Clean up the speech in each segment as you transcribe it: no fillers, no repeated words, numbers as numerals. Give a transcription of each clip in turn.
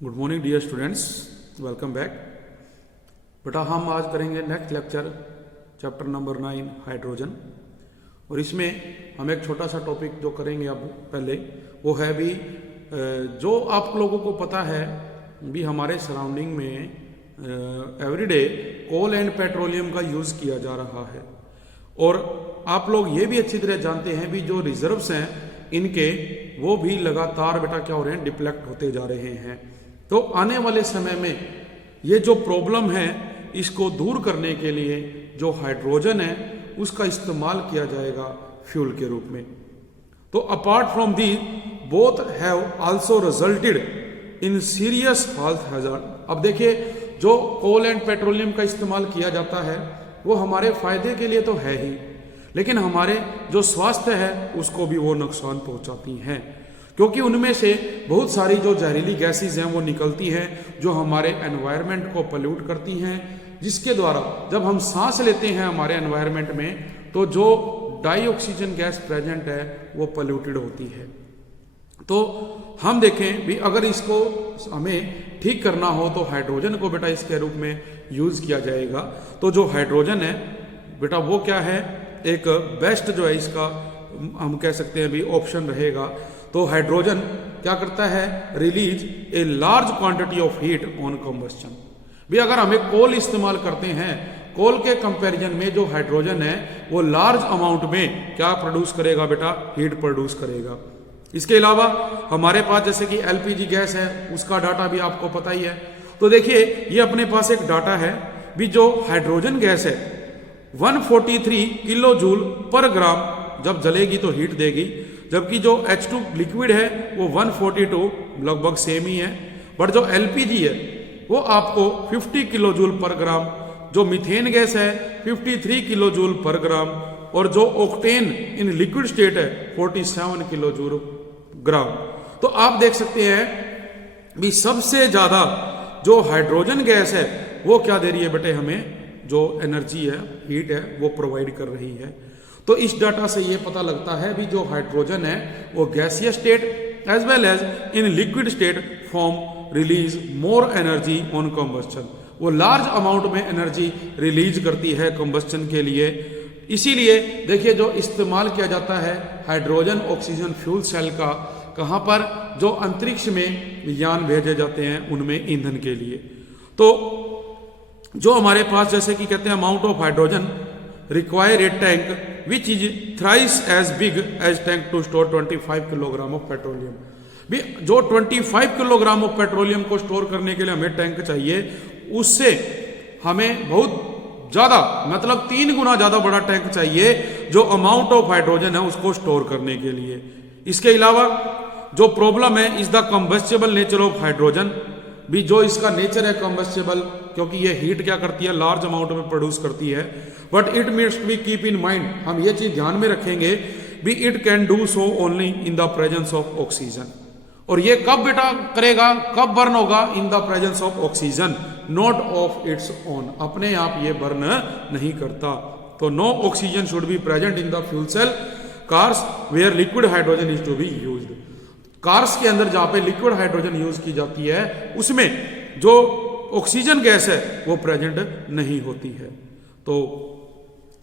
Good morning dear students, welcome back. बेटा हम आज करेंगे next lecture chapter number 9 hydrogen. और इसमें हम एक छोटा सा टॉपिक जो करेंगे अब पहले वो है भी जो आप लोगों को पता है भी हमारे सराउंडिंग में एवरीडे कोल एंड पेट्रोलियम का यूज़ किया जा रहा है। और आप लोग ये भी अच्छी तरह जानते हैं भी जो रिजर्व्स हैं इनके वो भी लगातार बेटा क्या हो रहे हैं, डिप्लेक्ट होते जा रहे हैं। तो आने वाले समय में ये जो प्रॉब्लम है इसको दूर करने के लिए जो हाइड्रोजन है उसका इस्तेमाल किया जाएगा फ्यूल के रूप में। तो apart from the both have also resulted in serious health hazard. अब देखिए जो कोल एंड पेट्रोलियम का इस्तेमाल किया जाता है वो हमारे फायदे के लिए तो है ही, लेकिन हमारे जो स्वास्थ्य है उसको भी वो नुकसान पहुंचाती हैं, क्योंकि उनमें से बहुत सारी जो जहरीली गैसेज हैं वो निकलती हैं जो हमारे एनवायरनमेंट को पोल्यूट करती हैं, जिसके द्वारा जब हम सांस लेते हैं हमारे एनवायरनमेंट में तो जो डाइऑक्सीजन गैस प्रेजेंट है वो पोल्यूटेड होती है। तो हम देखें भी अगर इसको हमें ठीक करना हो तो हाइड्रोजन को बेटा इसके रूप में यूज किया जाएगा। तो जो हाइड्रोजन है बेटा वो क्या है, एक बेस्ट जो है इसका हम कह सकते हैं भी ऑप्शन रहेगा। तो हाइड्रोजन क्या करता है, release a large quantity of heat on combustion. भी अगर हमें कोल इस्तेमाल करते हैं, कोल के कंपैरिजन में जो हाइड्रोजन है वो लार्ज अमाउंट में क्या प्रोड्यूस करेगा बेटा, हीट प्रोड्यूस करेगा। इसके अलावा हमारे पास जैसे कि एलपीजी गैस है उसका डाटा भी आपको पता ही है। तो देखिए ये अपने पास एक डाटा है भी जो हाइड्रोजन गैस है 143 किलो जूल पर ग्राम जब जलेगी तो हीट देगी, जबकि जो H2 लिक्विड है वो 142 लगभग सेम ही है। बट जो LPG है वो आपको 50 किलो जूल पर ग्राम, जो मीथेन गैस है 53 किलो जूल पर ग्राम, और जो ऑक्टेन इन लिक्विड स्टेट है 47 किलो जूल ग्राम। तो आप देख सकते हैं भी सबसे ज्यादा जो हाइड्रोजन गैस है वो क्या दे रही है बेटे, हमें जो एनर्जी है, हीट है वो प्रोवाइड कर रही है। तो इस डाटा से ये पता लगता है भी जो हाइड्रोजन है वो gaseous state as well as in liquid state form release more energy on combustion. वो लार्ज अमाउंट में एनर्जी रिलीज करती है कंबस्शन के लिए। इसीलिए देखिए जो इस्तेमाल किया जाता है हाइड्रोजन ऑक्सीजन फ्यूल सेल का कहाँ पर, जो अंतरिक्ष में यान भेजे जाते हैं उनमें ईंधन के लिए। तो जो हमारे पास जैसे कि कहते हैं amount of hydrogen require a tank which is thrice as big as tank to store 25 kilogram of petroleum. भी जो 25 किलोग्राम ऑफ पेट्रोलियम को स्टोर करने के लिए हमें टैंक चाहिए, उससे हमें बहुत ज्यादा मतलब 3 गुना ज्यादा बड़ा टैंक चाहिए जो अमाउंट ऑफ हाइड्रोजन है उसको स्टोर करने के लिए। इसके अलावा जो प्रॉब्लम है is the combustible nature of hydrogen. भी जो इसका नेचर है कंबस्टेबल, क्योंकि ये हीट क्या करती है, लार्ज अमाउंट में प्रोड्यूस करती है। But it means be keep in mind, हम ये चीज ध्यान में रखेंगे भी it can do so only in the presence of oxygen. और ये कब बेटा करेगा, कब बर्न होगा, in the presence of oxygen, not of its own, अपने आप ये बर्न नहीं करता। तो no oxygen should be present in the fuel cell cars where liquid hydrogen is to be used. Cars के अंदर जहां पे लिक्विड हाइड्रोजन यूज की जाती है उसमें जो ऑक्सीजन गैस है वो प्रेजेंट नहीं होती है। तो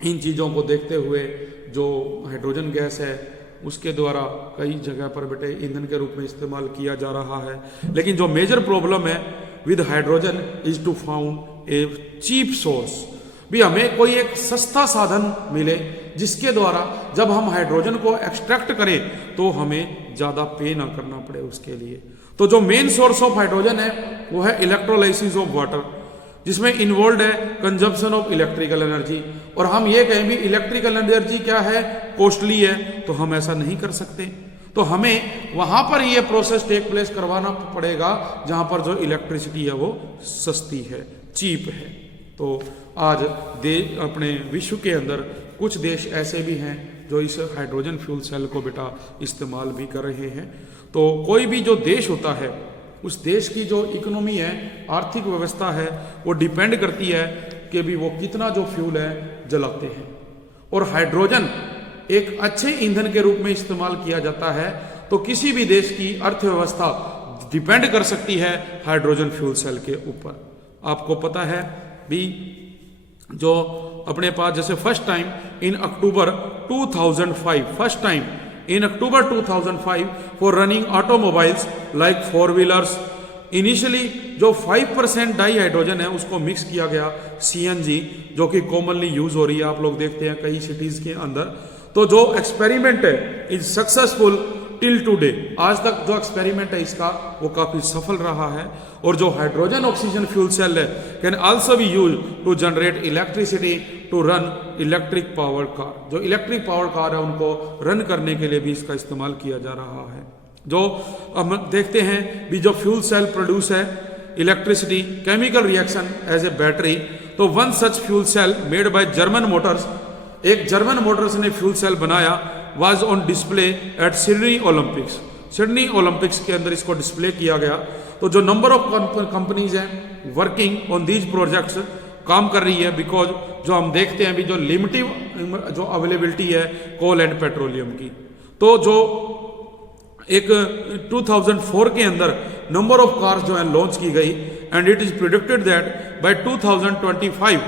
इन चीजों को देखते हुए जो हाइड्रोजन गैस है उसके द्वारा कई जगह पर बेटे ईंधन के रूप में इस्तेमाल किया जा रहा है। लेकिन जो मेजर प्रॉब्लम है with hydrogen is to found a cheap source. भी हमें कोई एक सस्ता साधन मिले जिसके द्वारा जब हम हाइड्रोजन को एक्सट्रैक्ट करें तो हमें ज्यादा पे ना करना पड़े उसके लिए। तो जो मेन सोर्स ऑफ हाइड्रोजन है वो है इलेक्ट्रोलाइसिस ऑफ वाटर, जिसमें इन्वॉल्व है कंजप्शन ऑफ इलेक्ट्रिकल एनर्जी। और हम ये कहें भी इलेक्ट्रिकल एनर्जी क्या है, कॉस्टली है, तो हम ऐसा नहीं कर सकते। तो हमें वहां पर ये प्रोसेस टेक प्लेस करवाना पड़ेगा जहां पर जो इलेक्ट्रिसिटी है वो सस्ती है, चीप है। तो आज अपने विश्व के अंदर कुछ देश ऐसे भी हैं जो इस हाइड्रोजन फ्यूल सेल को बेटा इस्तेमाल भी कर रहे हैं। तो कोई भी जो देश होता है उस देश की जो इकोनॉमी है, आर्थिक व्यवस्था है, वो डिपेंड करती है कि भी वो कितना जो फ्यूल है जलाते हैं। और हाइड्रोजन एक अच्छे ईंधन के रूप में इस्तेमाल किया जाता है तो किसी भी देश की अर्थव्यवस्था डिपेंड कर सकती है हाइड्रोजन फ्यूल सेल के ऊपर। आपको पता है भी जो अपने पास जैसे first time in October 2005 for running automobiles like 4 wheelers, initially जो 5% डाई हाइड्रोजन है उसको मिक्स किया गया CNG, जो कि कॉमनली यूज हो रही है, आप लोग देखते हैं कई सिटीज के अंदर। तो जो एक्सपेरिमेंट है इज सक्सेसफुल टिल टुडे, आज तक जो एक्सपेरिमेंट है इसका वो काफी सफल रहा है। और जो हाइड्रोजन ऑक्सीजन फ्यूल सेल है can also be use to generate electricity to run electric power car. जो इलेक्ट्रिक पावर कार है उनको रन करने के लिए भी इसका इस्तेमाल किया जा रहा है। जो हम देखते हैं भी जो फ्यूल सेल प्रोड्यूस है electricity chemical reaction as a battery, तो one such fuel cell made by German Motors, एक जर्मन मोटर्स ने फ्यूल सेल बनाया, was on display at Sydney Olympics. Sydney Olympics के अंदर इसको डिस्प्ले किया गया। तो जो नंबर ऑफ कंपनीज हैं वर्किंग ऑन दीज प्रोजेक्ट्स काम कर रही है, बिकॉज जो हम देखते हैं भी जो लिमिटेड जो अवेलेबिलिटी है कोल एंड पेट्रोलियम की। तो जो एक 2004 के अंदर नंबर ऑफ कार्स जो है लॉन्च की गई and it is predicted that bye 2025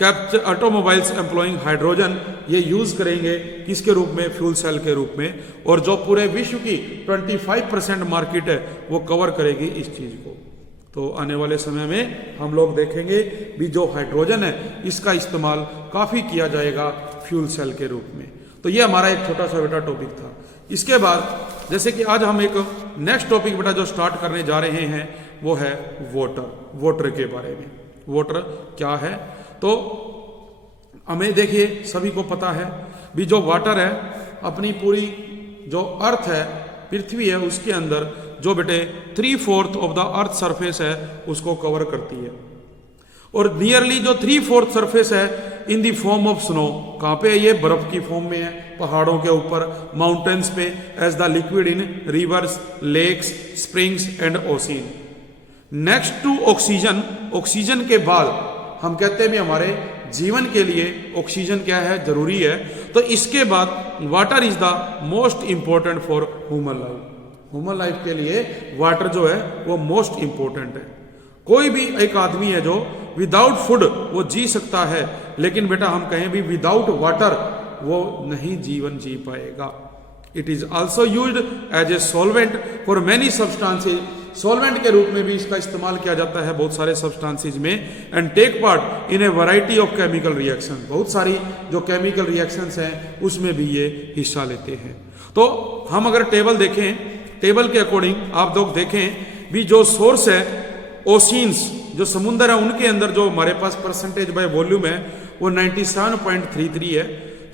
capture automobiles employing hydrogen ये यूज करेंगे किसके रूप में, फ्यूल सेल के रूप में। और जो पूरे विश्व की 25% मार्केट है वो कवर करेगी इस चीज को। तो आने वाले समय में हम लोग देखेंगे भी जो हाइड्रोजन है इसका इस्तेमाल काफी किया जाएगा फ्यूल सेल के रूप में। तो ये हमारा एक छोटा सा बेटा टॉपिक था। इसके बाद जैसे कि आज हम एक नेक्स्ट टॉपिक बेटा जो स्टार्ट करने जा रहे हैं वो है वाटर के बारे में। वाटर क्या है, तो हमें देखिए सभी को पता है भी जो वाटर है अपनी पूरी जो अर्थ है पृथ्वी है उसके अंदर जो बेटे 3/4 ऑफ द अर्थ सरफेस है उसको कवर करती है। और नियरली जो 3/4 सरफेस है इन दी फॉर्म ऑफ स्नो, कहाँ पे है ये, बर्फ की फॉर्म में है, पहाड़ों के ऊपर, माउंटेन्स पे, as the liquid in rivers, lakes, springs and ocean. Next to oxygen, oxygen के बाद हम कहते हैं भी हमारे जीवन के लिए ऑक्सीजन क्या है, जरूरी है। तो इसके बाद water is the most important for human life. Human life के लिए वाटर जो है वो मोस्ट इंपॉर्टेंट है। कोई भी एक आदमी है जो विदाउट फूड वो जी सकता है, लेकिन बेटा हम कहें भी विदाउट वाटर वो नहीं जीवन जी पाएगा। It is also used as a solvent for many substances, solvent के रूप में भी इसका इस्तेमाल किया जाता है बहुत सारे सब्सटेंसेज में। And take part in a variety of chemical reaction, बहुत सारी जो केमिकल रिएक्शंस हैं उसमें भी ये हिस्सा लेते हैं। तो हम अगर टेबल देखें, टेबल के अकॉर्डिंग आप लोग देखें भी जो सोर्स है ओशियंस, जो समुद्र है उनके अंदर जो हमारे पास परसेंटेज बाय वॉल्यूम है वो 97.33 है,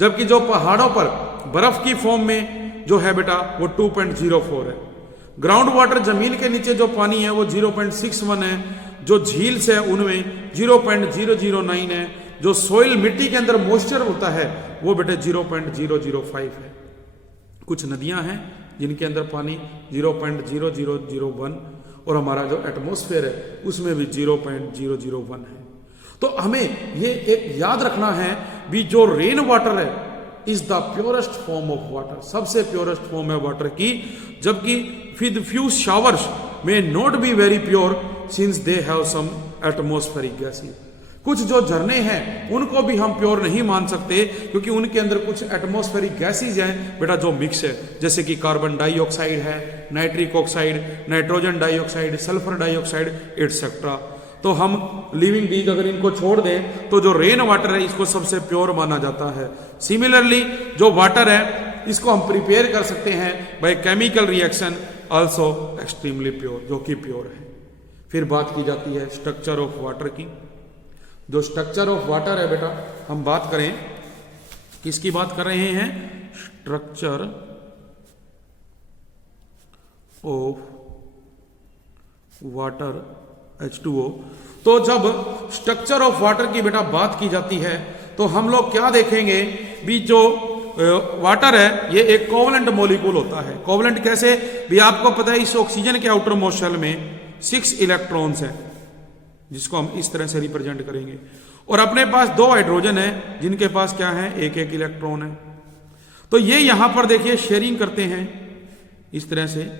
जबकि जो पहाड़ों पर बर्फ की फॉर्म में जो है बेटा वो 2.04 है। ग्राउंड वाटर जमीन के नीचे जो पानी है वो 0.61 है, जो झील से है उनमें 0.009 है, जो सोइल मिट्टी के अंदर मॉइस्चर होता है वो बेटे 0.005 है। कुछ नदियां हैं जिनके अंदर पानी 0.0001 और हमारा जो एटमॉस्फेयर है उसमें भी 0.001 है। तो हमें ये एक याद रखना है भी जो रेन वाटर है is the purest form of water, सबसे प्योरेस्ट फॉर्म है वाटर की, जबकि with few showers may not be very pure since they have some atmospheric gases. कुछ जो झरने हैं उनको भी हम प्योर नहीं मान सकते क्योंकि उनके अंदर कुछ एटमॉस्फेरिक गैसेज हैं बेटा जो मिक्स है, जैसे कि कार्बन डाइऑक्साइड है, nitric oxide, nitrogen dioxide, sulphur dioxide etcetera. तो हम लिविंग बीज अगर इनको छोड़ दें तो जो रेन वाटर है इसको सबसे प्योर माना जाता है। सिमिलरली जो वाटर है इसको हम प्रिपेयर कर सकते हैं by chemical reaction, also extremely pure, जो कि प्योर है। फिर बात की जाती है स्ट्रक्चर ऑफ वाटर की। जो स्ट्रक्चर ऑफ वाटर है बेटा हम बात करें, किसकी बात कर रहे हैं, स्ट्रक्चर ऑफ वाटर H2O। तो जब स्ट्रक्चर ऑफ वाटर की बेटा बात की जाती है तो हम लोग क्या देखेंगे भी जो वाटर है ये एक कोवलेंट मॉलिक्यूल होता है। कोवलेंट कैसे भी आपको पता है, इस ऑक्सीजन के आउटर मोस्ट शेल में 6 इलेक्ट्रॉन्स हैं जिसको हम इस तरह से रिप्रेजेंट करेंगे, और अपने पास 2 हाइड्रोजन है जिनके पास क्या है, एक इलेक्ट्रॉन है। तो ये यहां पर देखिए शेयरिंग करते हैं इस तरह से,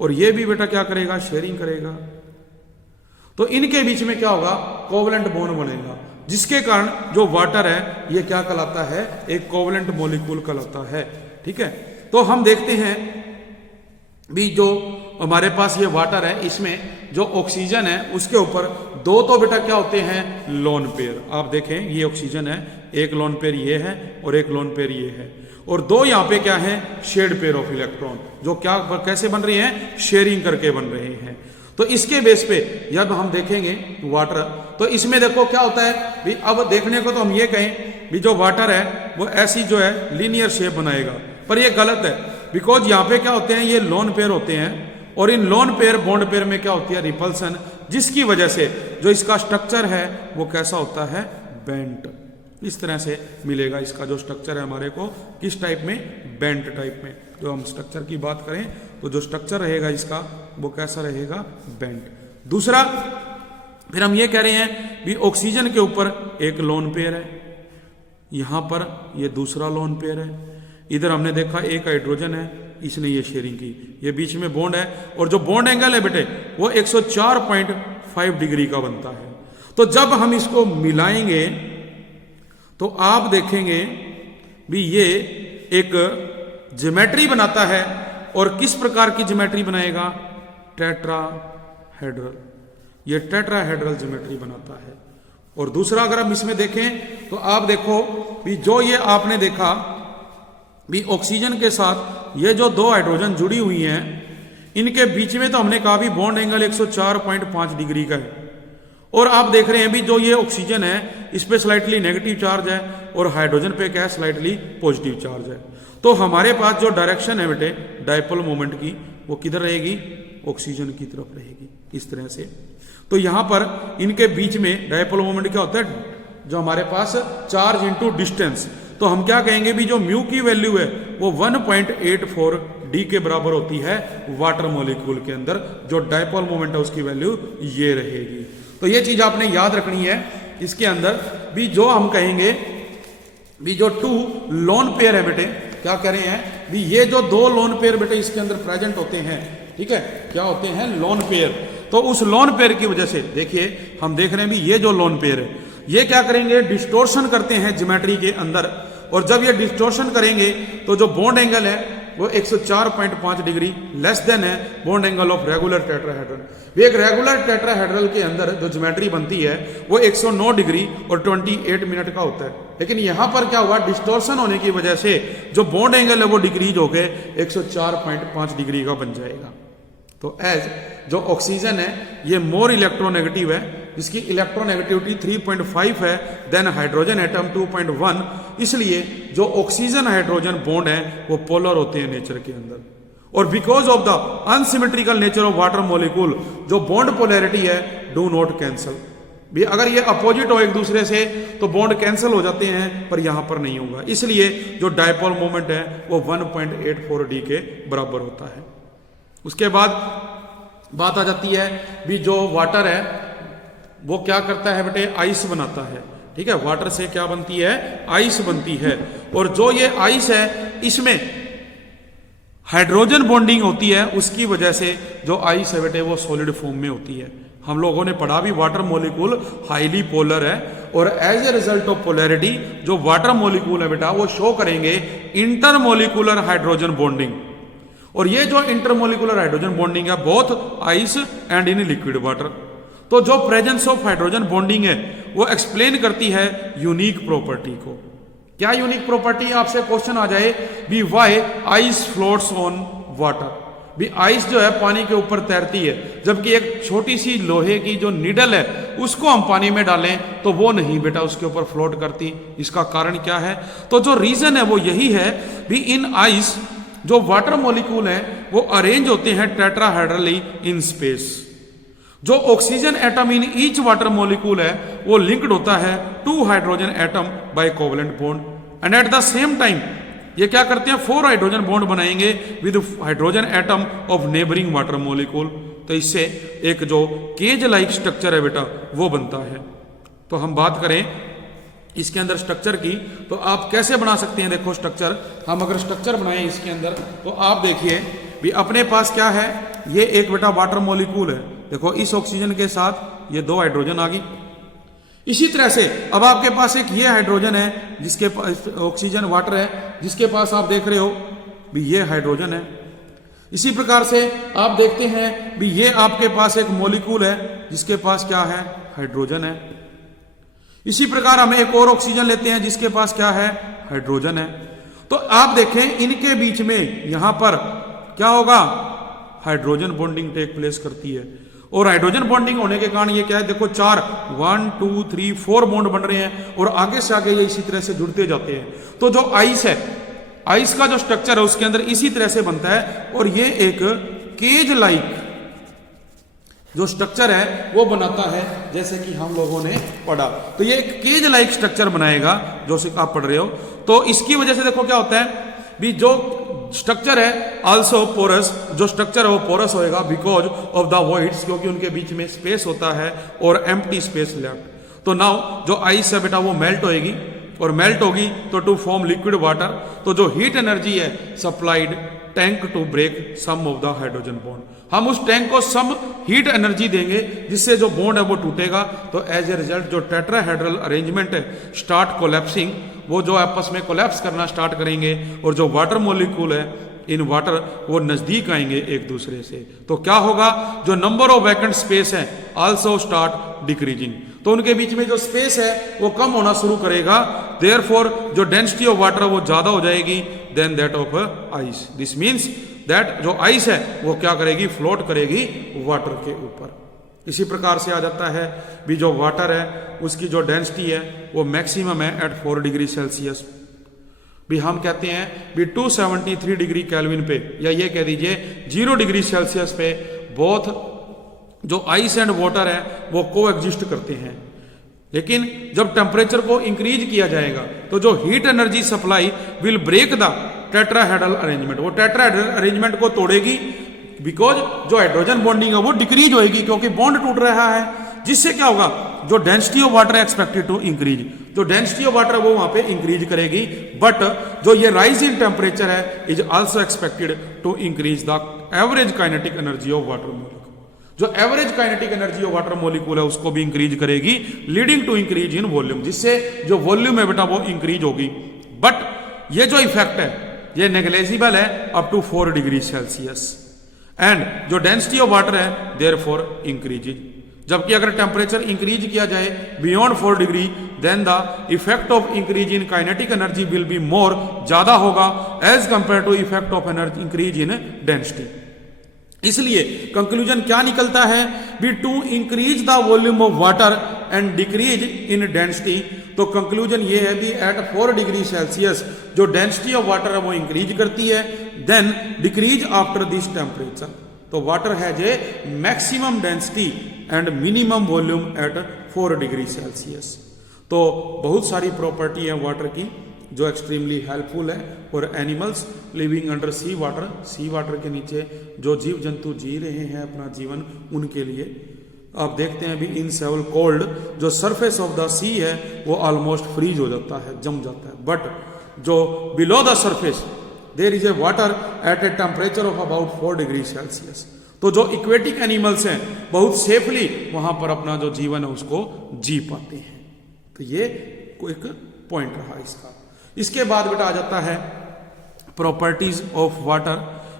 और ये भी बेटा क्या करेगा, शेयरिंग करेगा। तो इनके बीच में क्या होगा, कोवलेंट बॉन्ड बनेगा, जिसके कारण जो वाटर है ये क्या कहलाता है, एक कोवलेंट मॉलिक्यूल कहलाता है। ठीक है, तो हम देखते हैं भी जो हमारे पास ये वाटर है, इसमें जो ऑक्सीजन है उसके ऊपर दो तो बेटा क्या होते हैं, लोन पेयर। आप देखें ये ऑक्सीजन है, एक लोन पेयर ये है और एक लोन पेयर ये है, और दो यहाँ पे क्या है, शेयर्ड पेयर ऑफ इलेक्ट्रॉन, जो क्या कैसे बन रही हैं, शेयरिंग करके बन रहे हैं। तो इसके बेस पे जब हम देखेंगे वाटर, तो इसमें देखो क्या होता है भी, अब देखने को तो हम ये कहें भी जो वाटर है वो ऐसी जो है लीनियर शेप बनाएगा, पर ये गलत है, बिकॉज यहाँ पे क्या होते हैं, ये लोन पेयर होते हैं, और इन लोन पेयर बॉन्ड पेयर में क्या होती है, रिपल्सन, जिसकी वजह से जो इसका स्ट्रक्चर है वो कैसा होता है, बेंट। इस तरह से मिलेगा इसका जो स्ट्रक्चर है हमारे को, किस टाइप में, बेंट टाइप में। जो हम स्ट्रक्चर की बात करें तो जो स्ट्रक्चर रहेगा इसका वो कैसा रहेगा, बेंट। दूसरा फिर हम ये कह रहे हैं भी ऑक्सीजन के ऊपर एक लोन पेयर है, यहां पर ये दूसरा लोन पेयर है, इधर हमने देखा एक हाइड्रोजन है, इसने ये शेयरिंग की, ये बीच में बॉन्ड है, और जो बॉन्ड एंगल है बेटे वो 104.5 डिग्री का बनता है। तो जब हम इसको मिलाएंगे तो आप देखेंगे भी ये एक ज्योमेट्री बनाता है, और किस प्रकार की ज्योमेट्री बनाएगा, टेट्राहेड्रल, ये टेट्राहेड्रल ज्योमेट्री बनाता है। और दूसरा अगर हम इसमें देखें तो आप देखो भी जो ये आपने देखा भी ऑक्सीजन के साथ ये जो दो हाइड्रोजन जुड़ी हुई हैं, इनके बीच में तो हमने कहा भी बॉन्ड एंगल 104.5 डिग्री का है, और आप देख रहे हैं भी जो ये ऑक्सीजन है इस पे स्लाइटली नेगेटिव चार्ज है, और हाइड्रोजन पे क्या है, स्लाइटली पॉजिटिव चार्ज है। तो हमारे पास जो डायरेक्शन है बेटे डायपोल मोमेंट की, वो किधर रहेगी, ऑक्सीजन की तरफ रहेगी, इस तरह से। तो यहां पर इनके बीच में डायपोल मोमेंट क्या होता है, जो हमारे पास चार्ज इंटू डिस्टेंस, तो हम क्या कहेंगे भी जो म्यू की वैल्यू है वो 1.84 डी के बराबर होती है वाटर मॉलिक्यूल के अंदर, जो डायपोल मोमेंट है उसकी वैल्यू ये रहेगी। तो ये चीज आपने याद रखनी है। इसके अंदर भी जो हम कहेंगे भी जो टू लोन पेयर है बेटे, क्या कह रहे हैं भी ये जो दो लोन पेयर बेटे इसके अंदर प्रेजेंट होते हैं, ठीक है, क्या होते हैं, लोन पेयर। तो उस लोन पेयर की वजह से देखिए हम देख रहे हैं भी ये जो लोन पेयर है ये क्या करेंगे, डिस्टोर्शन करते हैं ज्योमेट्री के अंदर, और जब ये डिस्टोर्शन करेंगे तो जो बॉन्ड एंगल है वो 104.5 डिग्री लेस देन है bond angle of regular tetrahedral. एक रेगुलर टेट्राहेड्रल के अंदर जो ज्योमेट्री बनती है वो 109 डिग्री और 28 मिनट का होता है, लेकिन यहां पर क्या हुआ, डिस्टोर्शन होने की वजह से जो बॉन्ड एंगल है वो डिक्रीज होकर 104.5 डिग्री का बन जाएगा। तो एज जो ऑक्सीजन है ये मोर इलेक्ट्रोनेगेटिव है, इसकी इलेक्ट्रोनेगेटिविटी 3.5 है, देन हाइड्रोजन एटम 2.1, इसलिए जो ऑक्सीजन हाइड्रोजन बॉन्ड है वो पोलर होते हैं नेचर के अंदर। और because of the unsymmetrical nature of water molecule, जो बॉन्ड पोलैरिटी है डू नॉट कैंसल, भी अगर ये अपोजिट हो एक दूसरे से तो बॉन्ड कैंसिल हो जाते हैं, पर यहां पर नहीं होगा, इसलिए जो डायपोल मोमेंट है वो 1.84 डी के बराबर होता है। उसके बाद बात आ जाती है भी जो वाटर है वो क्या करता है बेटे, आइस बनाता है, ठीक है, वाटर से क्या बनती है, आइस बनती है, और जो ये आइस है इसमें हाइड्रोजन बॉन्डिंग होती है, उसकी वजह से जो आइस है बेटे वो सॉलिड फॉर्म में होती है। हम लोगों ने पढ़ा भी वाटर मॉलिक्यूल हाईली पोलर है, और as a result of polarity जो वाटर मॉलिक्यूल है बेटा वो शो करेंगे इंटरमोलिकुलर हाइड्रोजन बॉन्डिंग, और ये जो इंटरमोलिकुलर हाइड्रोजन बॉन्डिंग है both ice and in liquid water. तो जो प्रेजेंस ऑफ हाइड्रोजन बॉन्डिंग है वो एक्सप्लेन करती है यूनिक प्रॉपर्टी को। क्या यूनिक प्रॉपर्टी, आपसे क्वेश्चन आ जाए भी why ice floats on water, भी आइस जो है पानी के ऊपर तैरती है, जबकि एक छोटी सी लोहे की जो निडल है उसको हम पानी में डालें तो वो नहीं बेटा उसके ऊपर फ्लोट करती। इसका कारण क्या है, तो जो रीजन है वो यही है भी इन आइस जो वाटर मॉलिक्यूल है वो अरेंज होते हैं टेट्राहेड्रली इन स्पेस। जो oxygen atom in each water molecule है वो लिंक्ड होता है to hydrogen atom by covalent bond, and at the same time ये क्या करते हैं, 4 हाइड्रोजन बॉन्ड बनाएंगे with hydrogen atom of neighbouring water molecule. तो इससे एक जो केज लाइक स्ट्रक्चर है बेटा वो बनता है। तो हम बात करें इसके अंदर स्ट्रक्चर की, तो आप कैसे बना सकते हैं, देखो स्ट्रक्चर हम अगर स्ट्रक्चर बनाएं इसके अंदर तो आप देखिए भी अपने पास क्या है, ये एक बेटा वाटर मॉलिक्यूल है, देखो इस ऑक्सीजन के साथ ये 2 हाइड्रोजन आ गई। इसी तरह से अब आपके पास एक ये हाइड्रोजन है जिसके पास ऑक्सीजन वाटर है, जिसके पास आप देख रहे हो भी ये हाइड्रोजन है। इसी प्रकार से आप देखते हैं भी ये आपके पास एक मॉलिक्यूल है जिसके पास क्या है, हाइड्रोजन है। इसी प्रकार हम एक और ऑक्सीजन लेते हैं जिसके पास क्या है, हाइड्रोजन है। तो आप देखें इनके बीच में यहां पर क्या होगा, हाइड्रोजन बॉन्डिंग टेक प्लेस करती है। और हाइड्रोजन बॉन्डिंग होने के कारण ये क्या है, देखो 4 1 2 3 4 बॉन्ड बन रहे हैं और आगे से आगे ये इसी तरह से जुड़ते जाते हैं। तो जो आइस है, आइस का जो स्ट्रक्चर है उसके अंदर इसी तरह से बनता है और ये एक केज लाइक जो स्ट्रक्चर है वो बनाता है, जैसे कि हम लोगों ने पढ़ा। तो ये एक केज लाइक स्ट्रक्चर बनाएगा जो आप पढ़ रहे हो। तो इसकी वजह से देखो क्या होता है भी जो स्ट्रक्चर है आल्सो पोरस, जो स्ट्रक्चर है वो पोरस होएगा बिकॉज ऑफ द वॉइड्स, क्योंकि उनके बीच में स्पेस होता है और एम्प्टी स्पेस लेफ्ट। तो नाउ जो आइस है बेटा वो मेल्ट होएगी और मेल्ट होगी तो टू फॉर्म लिक्विड वाटर। तो जो हीट एनर्जी है supplied tank to break some of the hydrogen bond, हम उस टैंक को सम हीट एनर्जी देंगे जिससे जो बॉन्ड है वो टूटेगा। तो एज ए रिजल्ट जो टेट्राहेड्रल अरेंजमेंट है स्टार्ट कोलैप्सिंग, वो जो आपस में कोलैप्स करना स्टार्ट करेंगे और जो वाटर मॉलिक्यूल है इन वाटर वो नजदीक आएंगे एक दूसरे से। तो क्या होगा, जो नंबर ऑफ वैकेंट स्पेस है आल्सो स्टार्ट डिक्रीजिंग, तो उनके बीच में जो स्पेस है वो कम होना शुरू करेगा। देयरफॉर जो डेंसिटी ऑफ वाटर वो ज्यादा हो जाएगी then that of ice. This means that जो आइस है वो क्या करेगी, फ्लोट करेगी वाटर के ऊपर। इसी प्रकार से आ जाता है भी जो वाटर है उसकी जो डेंसिटी है वो मैक्सिमम है एट 4 डिग्री सेल्सियस। भी हम कहते हैं भी 273 डिग्री केल्विन पे, या ये कह दीजिए 0 डिग्री सेल्सियस पे बोथ जो आइस एंड वाटर है वो को एग्जिस्ट करते हैं। लेकिन जब टेम्परेचर को इंक्रीज किया जाएगा तो जो heat energy supply will break the tetrahedral arrangement, वो टेट्राहेड्रल अरेंजमेंट को तोड़ेगी बिकॉज जो हाइड्रोजन बॉन्डिंग है वो डिक्रीज होगी क्योंकि बॉन्ड टूट रहा है, जिससे क्या होगा, जो density of water expected to increase, जो डेंसिटी ऑफ वाटर वो वहां पे इंक्रीज करेगी। बट जो ये राइज इन टेम्परेचर है is also expected to increase the average kinetic energy of water molecule, जो average kinetic energy of water molecule है उसको भी इंक्रीज करेगी, leading to increase in volume, जिससे जो वॉल्यूम है बेटा वो इंक्रीज होगी। बट ये जो इफेक्ट है ये नेग्लेजिबल है up to 4 degree Celsius and जो डेंसिटी ऑफ वाटर है देयरफॉर इंक्रीजेज। जबकि अगर टेम्परेचर इंक्रीज किया जाए beyond 4 degree then the effect of increase in kinetic energy will be more, ज्यादा होगा as compare to effect of energy increase in density. इसलिए conclusion क्या निकलता है भी to increase the volume of water and decrease in density. तो conclusion ये है भी एट 4 डिग्री सेल्सियस जो डेंसिटी ऑफ वाटर है वो इंक्रीज करती है, then decrease after this temperature. तो water has a maximum density and minimum volume at 4 degree Celsius. तो बहुत सारी प्रॉपर्टी है वाटर की जो एक्सट्रीमली हेल्पफुल है for animals living under sea water, sea water के नीचे जो जीव जंतु जी रहे हैं अपना जीवन उनके लिए। आप देखते हैं भी इन सेवल कोल्ड जो सरफेस ऑफ द सी है वो ऑलमोस्ट फ्रीज हो जाता है, जम जाता है, बट जो below the surface there is a water at a temperature of about 4 degree Celsius. तो जो इक्वेटिक एनिमल्स हैं बहुत सेफली वहां पर अपना जो जीवन है उसको जी पाते हैं। तो ये एक पॉइंट रहा इसका। इसके बाद बेटा आ जाता है प्रॉपर्टीज ऑफ वाटर।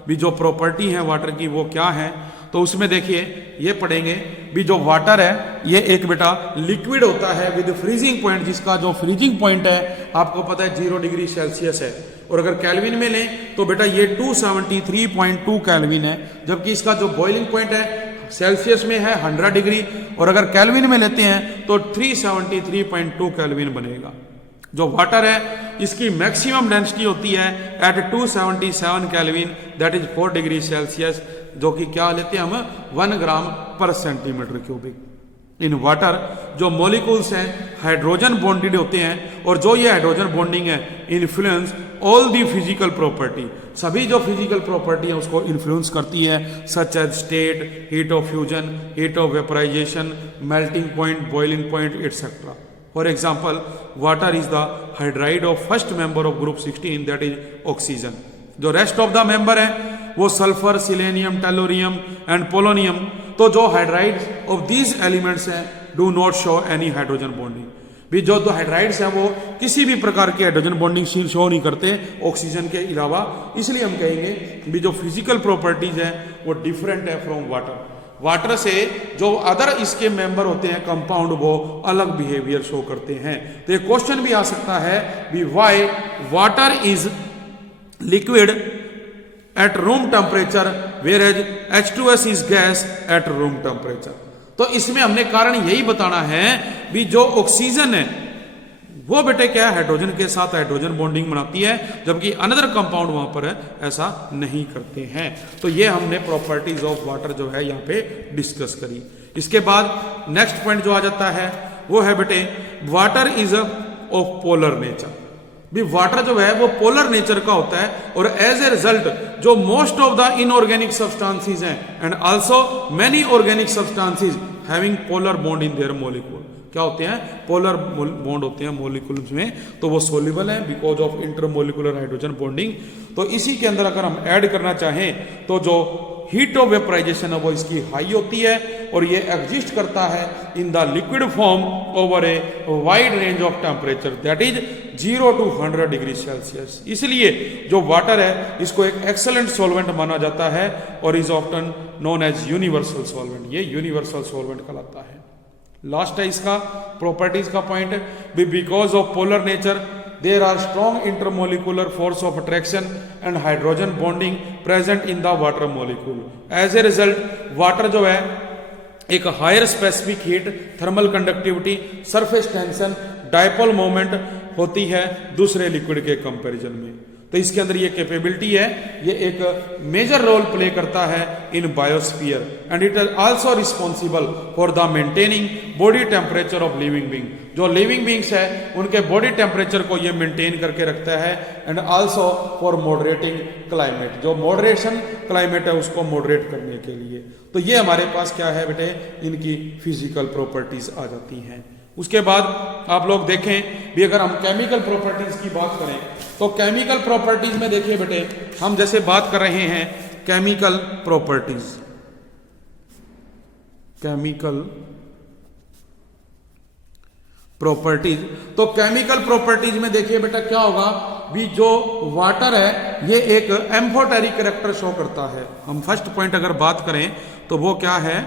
भी जो प्रॉपर्टी है वाटर की वो क्या है, तो उसमें देखिए ये पढ़ेंगे भी जो वाटर है ये एक बेटा लिक्विड होता है विद फ्रीजिंग पॉइंट, जिसका जो फ्रीजिंग पॉइंट है आपको पता है 0 डिग्री सेल्सियस है, और अगर कैल्विन में लें तो बेटा ये 273.2 कैल्विन है, जबकि इसका जो बॉइलिंग पॉइंट है सेल्सियस में है 100 डिग्री, और अगर कैल्विन में लेते हैं तो 373.2 कैल्विन बनेगा। जो वाटर है इसकी मैक्सिमम डेंसिटी होती है at 277 kelvin that is 4 degree Celsius, जो कि क्या लेते हैं हम 1 gram per centimetre cubic. In water जो मॉलिक्यूल्स हैं हाइड्रोजन बॉन्डेड होते हैं, और जो ये हाइड्रोजन बॉन्डिंग है influence all the physical property, सभी जो फिजिकल प्रॉपर्टी है उसको इन्फ्लुएंस करती है, such as state, heat of fusion, heat of vaporisation, melting point, boiling point etcetera. For example, water is the hydride of first member of group 16 that is oxygen. जो rest of the member है वो sulphur, selenium, tellurium and polonium. तो जो hydrides of these elements हैं do not show any hydrogen bonding. भी जो दो hydrides हैं वो किसी भी प्रकार की हाइड्रोजन बॉन्डिंग शो नहीं करते ऑक्सीजन के अलावा। इसलिए हम कहेंगे भी जो फिजिकल प्रॉपर्टीज है वो डिफरेंट है फ्रॉम वाटर। वाटर से जो अदर इसके मेंबर होते हैं कंपाउंड वो अलग बिहेवियर शो करते हैं। तो एक क्वेश्चन भी आ सकता है भी why water is liquid at room temperature whereas H2S is gas at room temperature. तो इसमें हमने कारण यही बताना है भी जो ऑक्सीजन है वो बेटे क्या है हाइड्रोजन के साथ हाइड्रोजन बॉन्डिंग बनाती है, जबकि अनदर कंपाउंड वहां पर ऐसा नहीं करते हैं। तो ये हमने प्रॉपर्टीज ऑफ वाटर जो है यहाँ पे डिस्कस करी। इसके बाद नेक्स्ट पॉइंट जो आ जाता है वो है बेटे water is of polar nature. भी वाटर जो है वो पोलर नेचर का होता है और एज ए रिजल्ट जो most of the inorganic substances हैं and also many organic substances having polar bond in their molecule. क्या होते हैं? पोलर बॉन्ड होते हैं मॉलिक्यूल्स में, तो वो सोल्यूबल है because of intermolecular hydrogen bonding. तो इसी के अंदर अगर हम ऐड करना चाहें तो जो हीट ऑफ वेपराइजेशन है वो इसकी हाई होती है और ये एग्जिस्ट करता है in the liquid form over a wide range of temperature that is 0 to 100 degree Celsius. इसलिए जो वाटर है इसको एक एक्सेलेंट सॉल्वेंट माना जाता है और is often known as universal solvent. ये यूनिवर्सल सॉल्वेंट कहलाता है। लास्ट है इसका प्रॉपर्टीज का point, because of polar nature there are strong intermolecular force of attraction and hydrogen bonding present in the water molecule. As a result water जो है एक higher specific heat, thermal conductivity, surface tension, dipole moment होती है दूसरे liquid के comparison में। तो इसके अंदर ये कैपेबिलिटी है, ये एक मेजर रोल प्ले करता है in biosphere and it is also responsible for the maintaining body temperature of living being. जो लिविंग बींग्स है उनके बॉडी टेम्परेचर को ये मेंटेन करके रखता है and also for moderating climate. जो मॉडरेशन क्लाइमेट है उसको मॉडरेट करने के लिए। तो ये हमारे पास क्या है बेटे, इनकी फिजिकल प्रॉपर्टीज आ जाती हैं। उसके बाद आप लोग देखें भी अगर हम केमिकल प्रॉपर्टीज की बात करें तो केमिकल प्रॉपर्टीज में देखिए बेटे हम जैसे बात कर रहे हैं केमिकल प्रॉपर्टीज, केमिकल प्रॉपर्टीज। तो केमिकल प्रॉपर्टीज में देखिए बेटा क्या होगा भी जो वाटर है ये एक एम्फोटेरिक कैरेक्टर शो करता है। हम फर्स्ट पॉइंट अगर बात करें तो वो क्या है,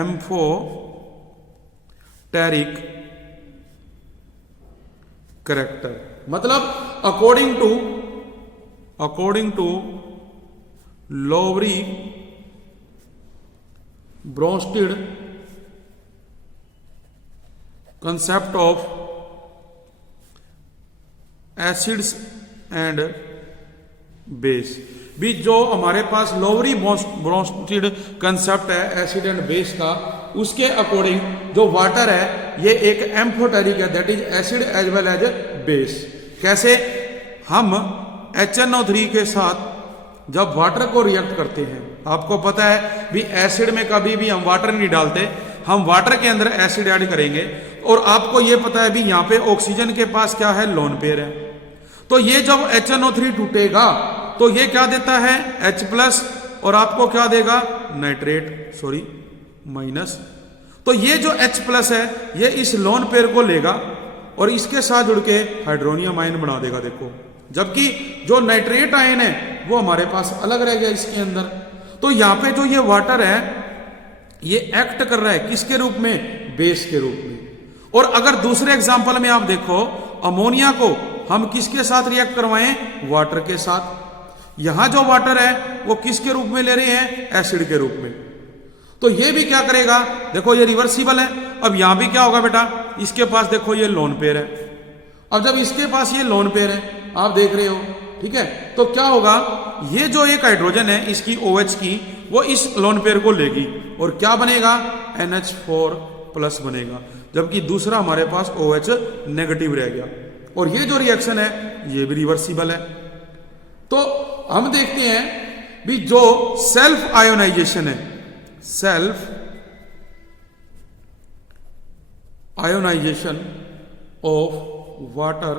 एम्फोटेरिक कैरेक्टर। मतलब according to Lowry Bronsted concept of acids and base. भी जो हमारे पास लोवरी ब्रोंस्टेड कंसेप्ट है एसिड एंड बेस का, उसके अकॉर्डिंग जो वाटर है ये एक एम्फोटेरिक है that is acid as well as base. कैसे? हम HNO3 के साथ जब वाटर को रिएक्ट करते हैं, आपको पता है भी एसिड में कभी भी हम वाटर नहीं डालते, हम वाटर के अंदर एसिड ऐड करेंगे और आपको ये पता है भी यहाँ पे ऑक्सीजन के पास क्या है, लोन पेयर है। तो ये जब HNO3 टूटेगा तो ये क्या देता है, H+ और आपको क्या देगा, नाइट्रेट माइनस। तो ये जो H+ है ये इस लोन पेयर को लेगा और इसके साथ जुड़ के हाइड्रोनियम आयन बना देगा। देखो, जबकि जो नाइट्रेट आयन है वो हमारे पास अलग रह गया इसके अंदर। तो यहाँ पे जो ये वाटर है ये एक्ट कर रहा है किसके रूप में, बेस के रूप में। और अगर दूसरे एग्जांपल में आप देखो अमोनिया को हम किसके साथ रिएक्ट करवाएं, वाटर के साथ। यहां जो वाटर है वो किसके रूप में ले रहे हैं, एसिड के रूप में। तो ये भी क्या करेगा, देखो ये रिवर्सिबल है। अब यहां भी क्या होगा बेटा, इसके पास देखो ये लोन पेयर है। अब जब इसके पास ये लोन पेयर है आप देख रहे हो, ठीक है, तो क्या होगा, ये जो एक हाइड्रोजन है इसकी OH की वो इस लोन पेयर को लेगी और क्या बनेगा, NH4+ बनेगा, जबकि दूसरा हमारे पास OH नेगेटिव रह गया। और ये जो रिएक्शन है ये भी रिवर्सिबल है। तो हम देखते हैं भी जो सेल्फ आयोनाइजेशन है, self ionisation of water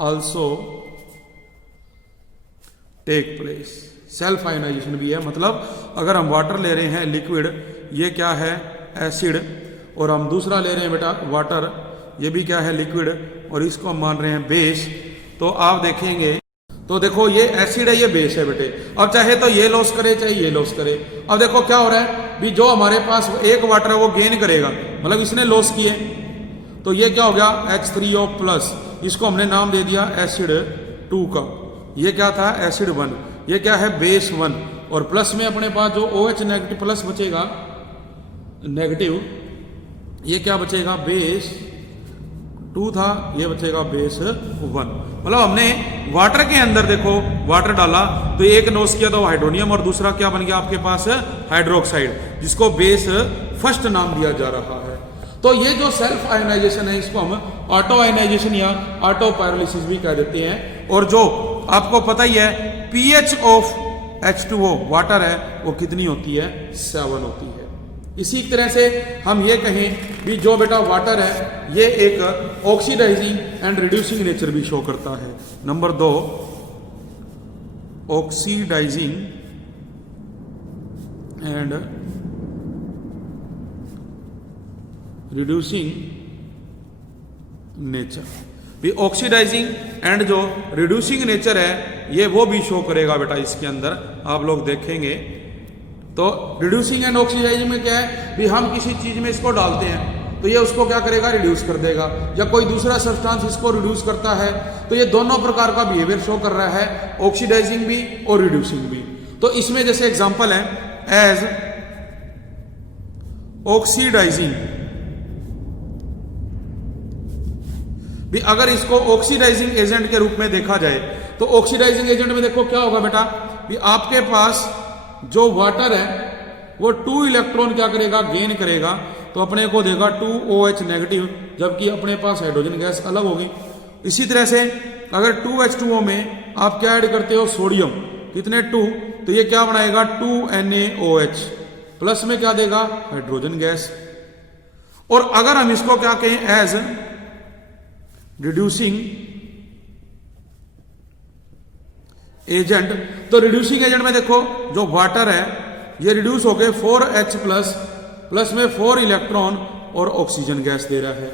also take place. Self ionisation भी है, मतलब अगर हम वाटर ले रहे हैं लिक्विड, ये क्या है एसिड, और हम दूसरा ले रहे हैं बेटा वाटर, ये भी क्या है लिक्विड, और इसको हम मान रहे हैं बेस, तो आप देखेंगे तो देखो ये एसिड है ये बेस है बेटे। अब चाहे तो ये लॉस करे चाहे ये लॉस करे। अब देखो क्या हो रहा है भी, जो हमारे पास एक वाटर है वो गेन करेगा, मतलब इसने लॉस किए, तो ये क्या हो गया H3O प्लस, इसको हमने नाम दे दिया एसिड 2 का, ये क्या था एसिड 1, ये क्या है बेस 1, और प्लस में अपने पास जो OH नेगेटिव प्लस बचेगा नेगेटिव, ये क्या बचेगा बेस 2 था, ये बचेगा बेस 1। मतलब हमने वाटर के अंदर देखो वाटर डाला तो एक नोस किया तो हाइड्रोनियम, और दूसरा क्या बन गया आपके पास हाइड्रोक्साइड, जिसको बेस फर्स्ट नाम दिया जा रहा है। तो ये जो सेल्फ आयोनाइजेशन है इसको हम ऑटो आयोनाइजेशन या ऑटो पायरोलिसिस भी कह देते हैं। और जो आपको पता ही है pH ऑफ H2O वाटर है वो कितनी होती है 7 होती है। इसी तरह से हम ये कहें भी जो बेटा वाटर है ये एक ऑक्सीडाइजिंग एंड रिड्यूसिंग नेचर भी शो करता है। Number 2 oxidising and reducing nature भी, ऑक्सीडाइजिंग एंड जो रिड्यूसिंग नेचर है ये वो भी शो करेगा बेटा इसके अंदर, आप लोग देखेंगे। तो रिड्यूसिंग एंड ऑक्सीडाइजिंग में क्या है भी, हम किसी चीज में इसको डालते हैं तो ये उसको क्या करेगा रिड्यूस कर देगा, या कोई दूसरा सब्सटेंस इसको रिड्यूस करता है, तो ये दोनों प्रकार का बिहेवियर शो कर रहा है, ऑक्सीडाइजिंग भी और रिड्यूसिंग भी। तो इसमें जैसे एग्जांपल है एज ऑक्सीडाइजिंग भी, अगर इसको ऑक्सीडाइजिंग एजेंट के रूप में देखा जाए तो ऑक्सीडाइजिंग एजेंट में देखो क्या होगा बेटा भी, आपके पास जो वाटर है वो 2 इलेक्ट्रॉन क्या करेगा गेन करेगा, तो अपने को देगा 2OH नेगेटिव, जबकि अपने पास हाइड्रोजन गैस अलग होगी। इसी तरह से अगर 2H2O में आप क्या ऐड करते हो सोडियम, कितने 2, तो ये क्या बनाएगा 2NaOH, प्लस में क्या देगा हाइड्रोजन गैस। और अगर हम इसको क्या कहें एज रिड्यूसिंग एजेंट, तो रिड्यूसिंग एजेंट में देखो जो वाटर है ये रिड्यूस होकर 4H प्लस में 4 इलेक्ट्रॉन और ऑक्सीजन गैस दे रहा है।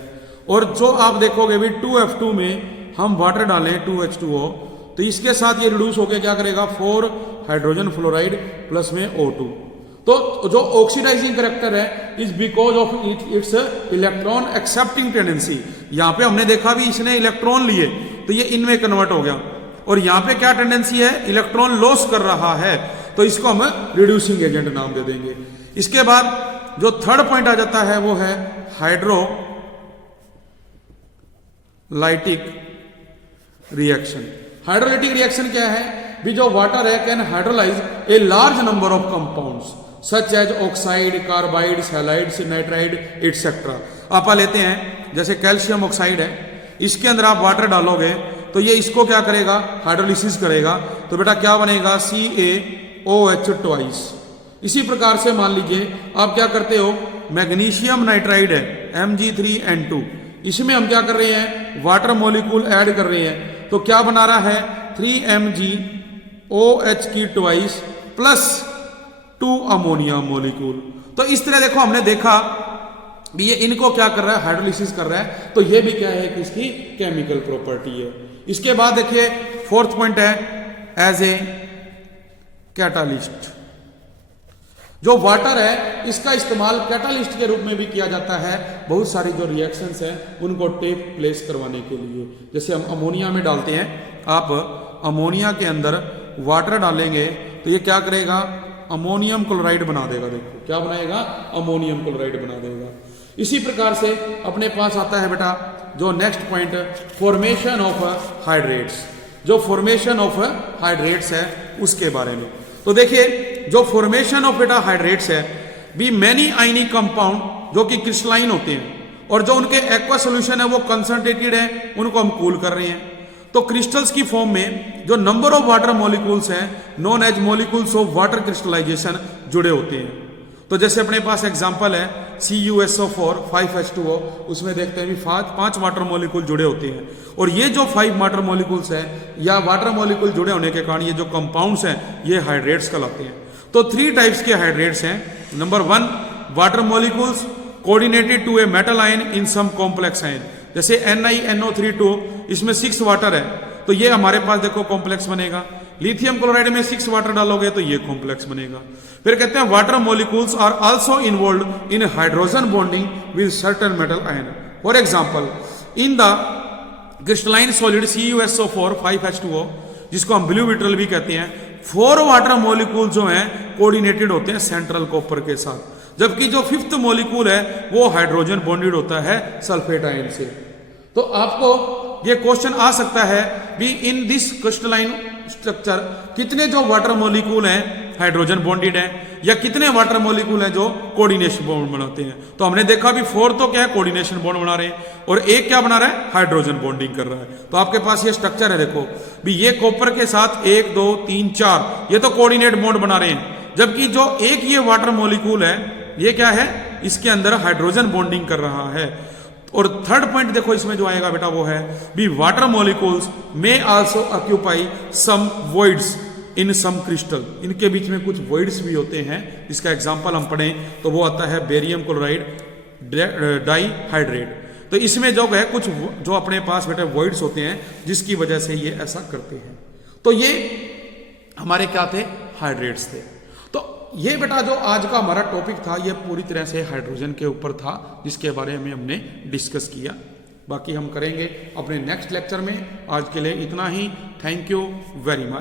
और जो आप देखोगे भी 2F2 में हम वाटर डालें 2H2O, तो इसके साथ ये रिड्यूस होकर क्या करेगा 4 हाइड्रोजन फ्लोराइड प्लस में O2। तो जो ऑक्सीडाइजिंग करेक्टर है is because of its electron accepting tendency. यहां पे हमने देखा भी इसने इलेक्ट्रॉन लिए तो ये इनमें कन्वर्ट हो गया, और यहां पे क्या टेंडेंसी है इलेक्ट्रॉन लॉस कर रहा है, तो इसको हम रिड्यूसिंग एजेंट नाम दे देंगे। इसके बाद जो थर्ड पॉइंट आ जाता है वो है हाइड्रोलाइटिक रिएक्शन। हाइड्रोलाइटिक रिएक्शन क्या है भी, जो वाटर है can hydrolyse a large number of compounds such as oxide, carbides, halides, nitride etcetera. आप लेते हैं जैसे कैल्शियम ऑक्साइड है, इसके अंदर आप वाटर डालोगे तो ये इसको क्या करेगा हाइड्रोलिसिस करेगा, तो बेटा क्या बनेगा CaOH ट्वाइस। इसी प्रकार से मान लीजिए आप क्या करते हो मैग्नीशियम नाइट्राइड है Mg3N2, इसमें हम क्या कर रहे हैं वाटर मॉलिक्यूल ऐड कर रहे हैं, तो क्या बना रहा है 3MgOH की ट्वाइस प्लस 2 अमोनिया मॉलिक्यूल। तो इस तरह देखो हमने देखा भी ये इनको क्या कर रहा है हाइड्रोलिसिस कर रहा है, तो ये भी क्या है कि इसकी केमिकल प्रॉपर्टी है। इसके बाद देखिए फोर्थ पॉइंट है एज ए कैटालिस्ट। जो वाटर है इसका इस्तेमाल कैटालिस्ट के रूप में भी किया जाता है बहुत सारी जो रिएक्शंस हैं उनको टेक प्लेस करवाने के लिए। जैसे हम अमोनिया में डालते हैं, आप अमोनिया के अंदर वाटर डालेंगे तो ये क्या करेगा अमोनियम क्लोराइड बना देगा। देखो क्या बनाएगा अमोनियम क्लोराइड बना देगा। इसी प्रकार से अपने पास आता है बेटा जो next point formation of hydrates. जो फॉर्मेशन ऑफ हाइड्रेट्स है उसके बारे में तो देखिए जो फॉर्मेशन ऑफ बेटा हाइड्रेट्स है बी मैनी आयनिक कंपाउंड जो कि क्रिस्टलाइन होते हैं और जो उनके एक्वा सोल्यूशन है वो कंसंट्रेटेड है, उनको हम कूल कर रहे हैं। तो क्रिस्टल्स की फॉर्म में जो नंबर ऑफ वाटर मॉलिक्यूल्स हैं known as molecules of water crystallisation जुड़े होते हैं। तो जैसे अपने पास एग्जांपल है CuSO4 5H2O, उसमें देखते हैं भी 5 वाटर मॉलिक्यूल जुड़े होते हैं। और ये जो 5 वाटर मॉलिक्यूल्स हैं या वाटर मॉलिक्यूल जुड़े होने के कारण ये जो कंपाउंड्स हैं ये हाइड्रेट्स कहलाते हैं। तो 3 टाइप्स के हाइड्रेट्स हैं। Number 1, water molecules coordinated to a metal ion in some complex ion, जैसे NiNO32, इसमें 6 वाटर है तो ये हमारे पास देखो कॉम्प्लेक्स बनेगा। लिथियम क्लोराइड में 6 वाटर डालोगे तो ये कॉम्प्लेक्स बनेगा। फिर कहते हैं water molecules are also involved in hydrogen bonding with certain metal ion. For example in the crystalline solid CuSO4 5H2O, जिसको हम ब्लू विट्रल भी कहते हैं, 4 वाटर मॉलिक्यूल जो हैं कोऑर्डिनेटेड होते हैं सेंट्रल कॉपर के साथ, जबकि जो 5th मॉलिक्यूल है वो हाइड्रोजन बॉन्डेड होता है सल्फेट आयन से। तो आपको ये क्वेश्चन आ सकता है भी इन दिस क्रिस्टलाइन स्ट्रक्चर कितने जो वाटर मॉलिक्यूल हैं हाइड्रोजन बॉन्डेड हैं या कितने वाटर मॉलिक्यूल हैं जो कोऑर्डिनेशन बॉन्ड बनाते हैं। तो हमने देखा भी 4 तो क्या है कोऑर्डिनेशन बॉन्ड बना रहे हैं और एक क्या बना रहा है हाइड्रोजन बॉन्डिंग कर रहा है। तो आपके पास ये स्ट्रक्चर है, देखो भी ये कॉपर के साथ 1 2 3 4 ये तो कोऑर्डिनेट बॉन्ड बना रहे हैं, जबकि जो एक ये वाटर मॉलिक्यूल है ये क्या है, इसके अंदर हाइड्रोजन बॉन्डिंग कर रहा है। और थर्ड पॉइंट देखो इसमें जो आएगा बेटा वो है भी वाटर मॉलिक्यूल्स में also occupy some voids in some crystal, इनके बीच में कुछ वॉइड्स भी होते हैं। इसका एग्जांपल हम पढ़ें तो वो आता है बेरियम क्लोराइड डाइहाइड्रेट। तो इसमें जो है कुछ जो अपने पास बेटा वॉइड्स होते हैं जिसकी वजह से ये ऐसा करते हैं। तो ये हमारे क्या थे, हाइड्रेट्स थे। तो ये बेटा जो आज का हमारा टॉपिक था ये पूरी तरह से हाइड्रोजन के ऊपर था, जिसके बारे में हमने डिस्कस किया। बाकी हम करेंगे अपने नेक्स्ट लेक्चर में। आज के लिए इतना ही। Thank you very much.